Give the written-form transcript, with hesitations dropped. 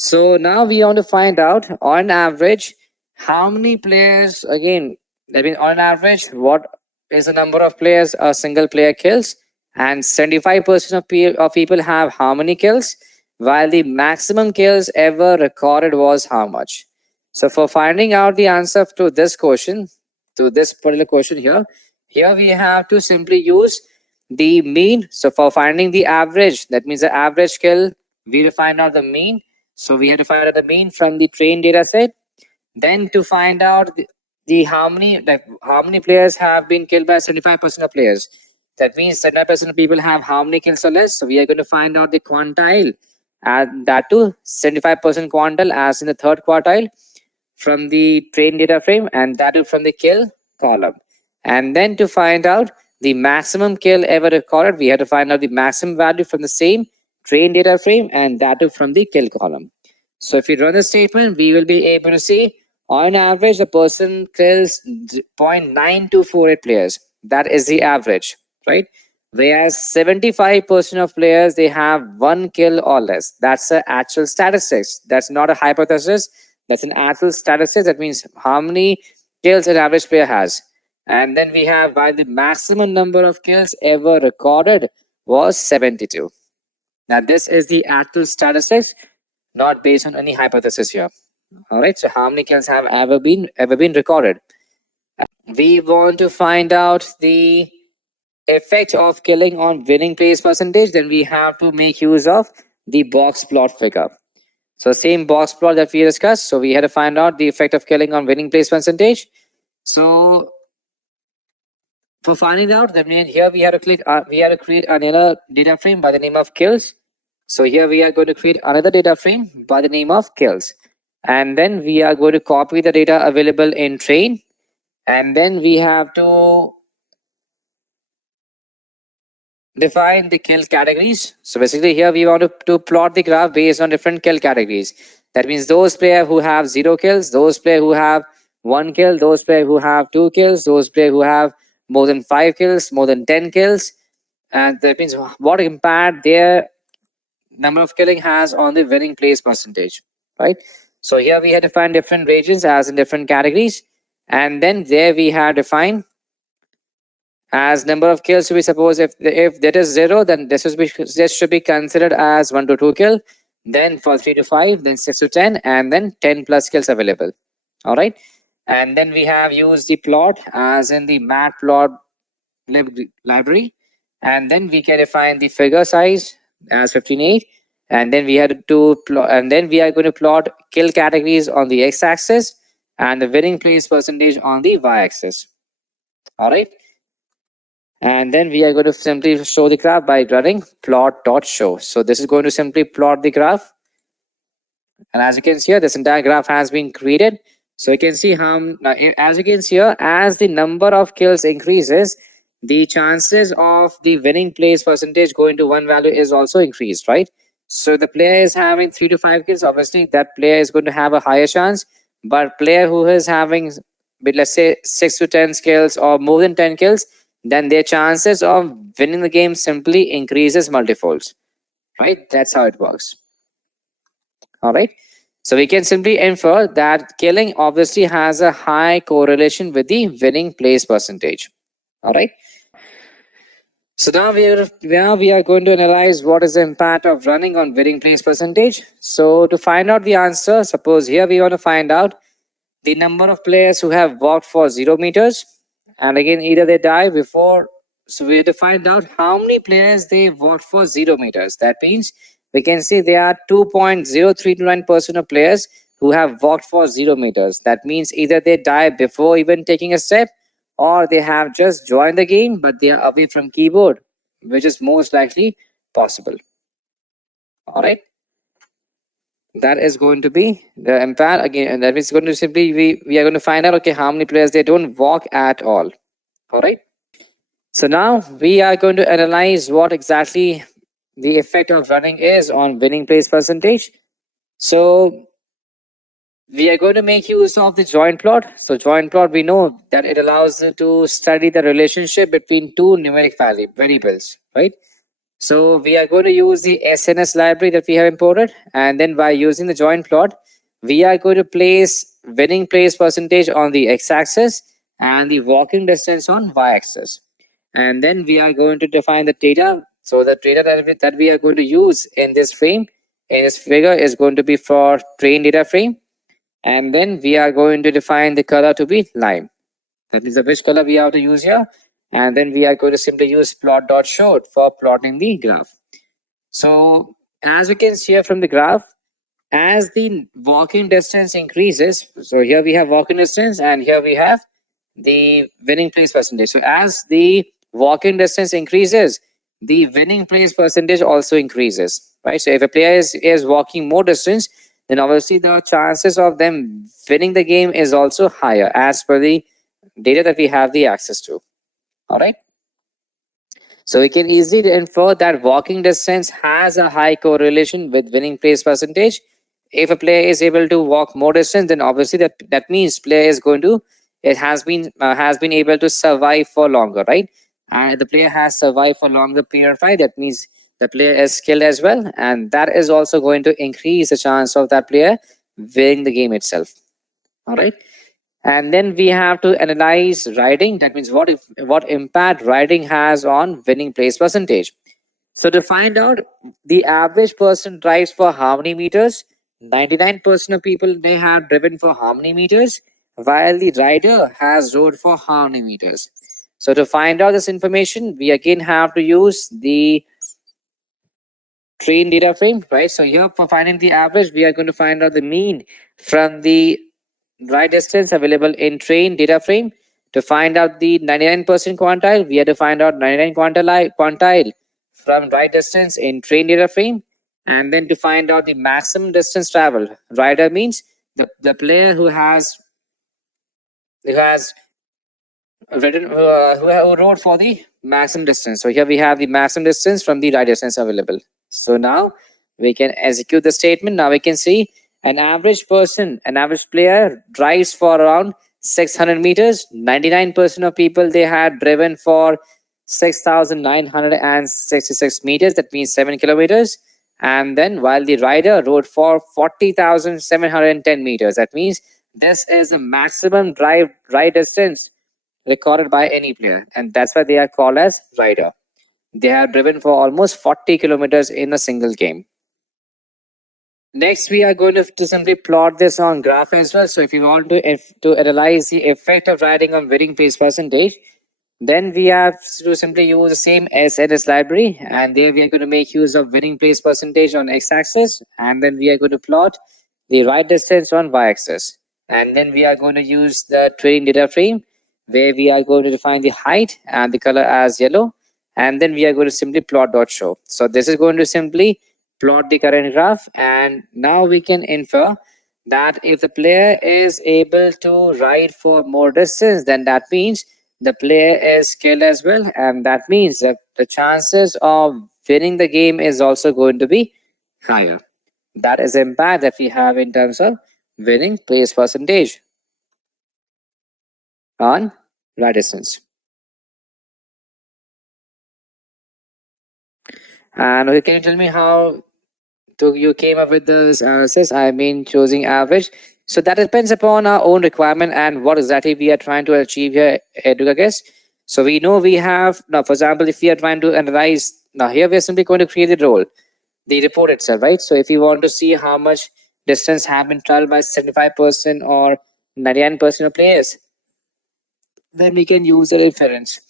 So now we want to find out on average how many players, again, I mean on average, what is the number of players a single player kills, and 75% of people have how many kills, while the maximum kills ever recorded was how much. So for finding out the answer to this question, to this particular question here we have to simply use the mean. So for finding the average, that means the average kill, we will find out the mean. So we have to find out the mean from the trained data set. Then to find out the how many players have been killed by 75% of players. That means 75% of people have how many kills or less. So we are going to find out the quantile, and that too 75% quantile as in the third quartile from the trained data frame, and that too from the kill column. And then to find out the maximum kill ever recorded, we have to find out the maximum value from the same trained data frame, and that too from the kill column. So if we run the statement, we will be able to see on average the person kills 0.9248 players. That is the average, right? Whereas 75% of players, they have one kill or less. That's the actual statistics. That's not a hypothesis. That's an actual statistics. That means how many kills an average player has. And then we have, while the maximum number of kills ever recorded was 72. Now this is the actual statistics, not based on any hypothesis here. All right. So how many kills have ever been recorded? We want to find out the effect of killing on winning plays percentage. Then we have to make use of the box plot figure. So same box plot that we discussed. So we had to find out the effect of killing on winning plays percentage. So for finding out, that means here we have to create another data frame by the name of kills. So here we are going to create another data frame by the name of kills. And then we are going to copy the data available in train. And then we have to define the kill categories. So basically here we want to plot the graph based on different kill categories. That means those players who have 0 kills, those players who have 1 kill, those players who have 2 kills, those players who have more than 5 kills, more than 10 kills. And that means what impact their number of killing has on the winning plays percentage, right? So here we had defined different regions as in different categories. And then there we have defined as number of kills. We suppose if that is 0, then this should be considered as 1 to 2 kill. Then for 3 to 5, then 6 to 10, and then 10 plus kills available. All right. And then we have used the plot as in the Matplotlib library. And then we can define the figure size as 15.8. And then we had to plot, and then we are going to plot kill categories on the x-axis and the winning plays percentage on the y-axis. All right. And then we are going to simply show the graph by running plot.show. So this is going to simply plot the graph. And as you can see here, this entire graph has been created. So you can see how, as you can see here, as the number of kills increases, the chances of the winning plays percentage going to one value is also increased, right? So the player is having 3 to 5 kills, obviously that player is going to have a higher chance. But player who is having, let's say 6 to 10 kills or more than 10 kills, then their chances of winning the game simply increases multifolds, right? That's how it works. All right. So we can simply infer that killing obviously has a high correlation with the winning plays percentage. All right. So now we are going to analyze what is the impact of running on winning plays percentage. So to find out the answer, suppose here we want to find out the number of players who have walked for 0 meters, and again either they die before. So we have to find out how many players they walked for 0 meters. That means we can see there are 2.0329% of players who have walked for 0 meters. That means either they die before even taking a step, or they have just joined the game but they are away from keyboard, which is most likely possible. All right. That is going to be the impact again, and that is going to simply we are going to find out, okay, how many players they don't walk at all. All right. So now we are going to analyze what exactly the effect of running is on winning plays percentage. So we are going to make use of the joint plot. So joint plot, we know that it allows to study the relationship between two numeric variables, right? So we are going to use the SNS library that we have imported, and then by using the join plot, we are going to place winning place percentage on the x-axis and the walking distance on y-axis. And then we are going to define the data. So the data that we are going to use in this frame, in this figure, is going to be for train data frame. And then we are going to define the color to be lime. That is the which color we have to use here. And then we are going to simply use plot.show for plotting the graph. So as we can see here from the graph, as the walking distance increases, so here we have walking distance and here we have the winning place percentage. So as the walking distance increases, the winning place percentage also increases, right? So if a player is walking more distance, then obviously the chances of them winning the game is also higher as per the data that we have the access to. All right. So we can easily infer that walking distance has a high correlation with winning place percentage. If a player is able to walk more distance, then obviously that means player is going to it has been able to survive for longer, right? And the player has survived for longer period of time. That means the player is skilled as well, and that is also going to increase the chance of that player winning the game itself. All right. And then we have to analyze riding. That means what impact riding has on winning place percentage. So to find out the average person drives for how many meters, 99% of people they have driven for how many meters, while the rider has rode for how many meters. So to find out this information, we again have to use the train data frame, right? So here for finding the average, we are going to find out the mean from the right distance available in train data frame. To find out the 99% quantile, we have to find out 99 quantile from right distance in train data frame. And then to find out the maximum distance traveled, rider means the player who has who wrote for the maximum distance. So here we have the maximum distance from the right distance available. So now we can execute the statement. Now we can see an average person, an average player drives for around 600 meters. 99% of people they had driven for 6,966 meters. That means 7 kilometers. And then while the rider rode for 40,710 meters. That means this is the maximum ride distance recorded by any player, and that's why they are called as rider. They have driven for almost 40 kilometers in a single game. Next, we are going to simply plot this on graph as well. So if you want to analyze the effect of riding on winning pace percentage, then we have to simply use the same SNS library, and there we are going to make use of winning place percentage on x-axis, and then we are going to plot the right distance on y-axis, and then we are going to use the training data frame where we are going to define the height and the color as yellow, and then we are going to simply plot dot show. So this is going to simply plot the current graph, and now we can infer that if the player is able to ride for more distance, then that means the player is skilled as well, and that means that the chances of winning the game is also going to be higher. That is the impact that we have in terms of winning place percentage on ride distance. And okay, can you tell me how you came up with this analysis? I mean, choosing average. So that depends upon our own requirement and what exactly we are trying to achieve here, Educa guess. So we know we have now, for example, if we are trying to analyze now here, we are simply going to create the role, the report itself, right? So if you want to see how much distance have been traveled by 75% or 99% of players, then we can use the reference.